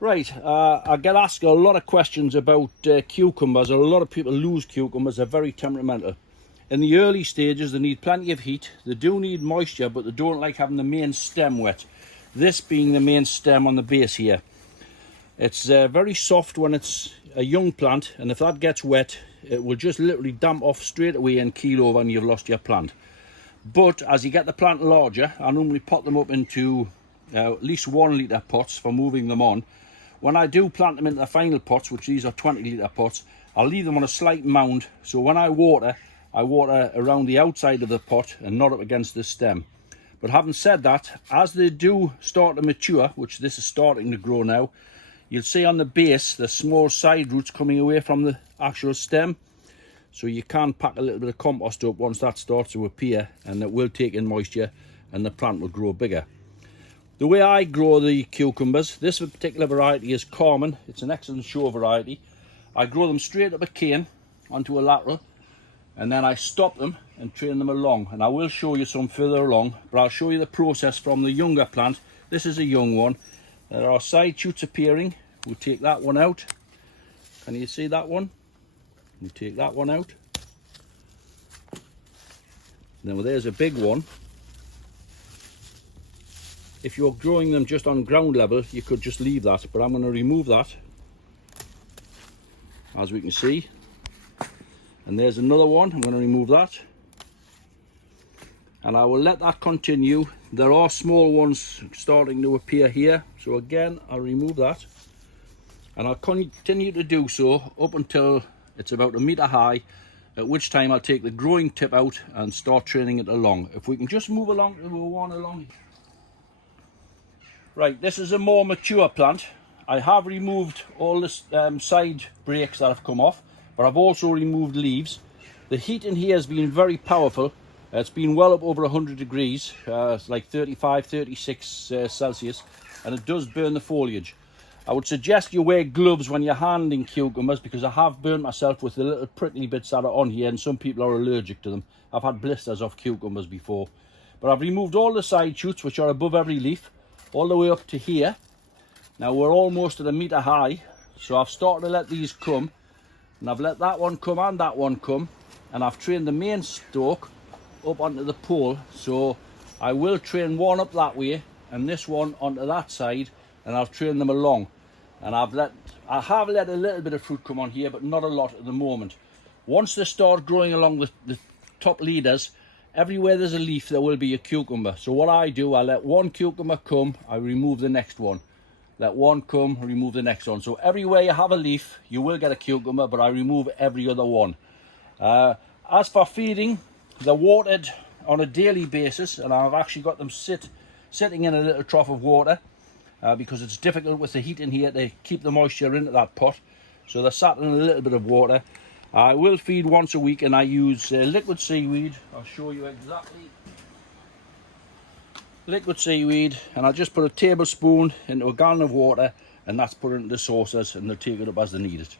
Right, I get asked a lot of questions about cucumbers. A lot of people lose cucumbers. They're very temperamental. In the early stages, they need plenty of heat. They do need moisture, but they don't like having the main stem wet. This being the main stem on the base here. It's very soft when it's a young plant, and if that gets wet, it will just literally damp off straight away and keel over and you've lost your plant. But as you get the plant larger, I normally pot them up into at least 1 litre pots for moving them on. When I do plant them into the final pots, which these are 20 litre pots, I'll leave them on a slight mound, so when I water around the outside of the pot and not up against the stem. But having said that, as they do start to mature, which this is starting to grow now, you'll see on the base the small side roots coming away from the actual stem. So you can pack a little bit of compost up once that starts to appear, and it will take in moisture and the plant will grow bigger. The way I grow the cucumbers, this particular variety is Carmen. It's an excellent show variety. I grow them straight up a cane onto a lateral, and then I stop them and train them along. And I will show you some further along, but I'll show you the process from the younger plant. This is a young one. There are side shoots appearing. We'll take that one out. Can you see that one? We'll take that one out. Now there's a big one. If you're growing them just on ground level, you could just leave that, but I'm going to remove that, as we can see. And there's another one. I'm going to remove that, and I will let that continue. There are small ones starting to appear here, so again I'll remove that, and I'll continue to do so up until it's about 1 metre high, at which time I'll take the growing tip out and start training it along. If we can just move along to the one along. Right, this is a more mature plant. I have removed all the side breaks that have come off, but I've also removed leaves. The heat in here has been very powerful. It's been well up over 100 degrees, it's like 35, 36 Celsius, and it does burn the foliage. I would suggest you wear gloves when you're handling cucumbers, because I have burnt myself with the little prickly bits that are on here, and some people are allergic to them. I've had blisters off cucumbers before. But I've removed all the side shoots, which are above every leaf, all the way up to here. Now we're almost at 1 metre high, so I've started to let these come, and I've let that one come and that one come, and I've trained the main stalk up onto the pole. So I will train one up that way and this one onto that side, and I'll train them along. And I have let a little bit of fruit come on here, but not a lot at the moment. Once they start growing along the top leaders, everywhere there's a leaf there will be a cucumber. So what I do, I let one cucumber come, I remove the next one. Let one come, remove the next one. So everywhere you have a leaf, you will get a cucumber, but I remove every other one. As for feeding, they're watered on a daily basis, and I've actually got them sitting in a little trough of water, because it's difficult with the heat in here to keep the moisture into that pot. So they're sat in a little bit of water. I will feed once a week, and I use liquid seaweed. I'll show you exactly. Liquid seaweed, and I'll just put a tablespoon into a gallon of water, and that's put into the saucers, and they'll take it up as they need it.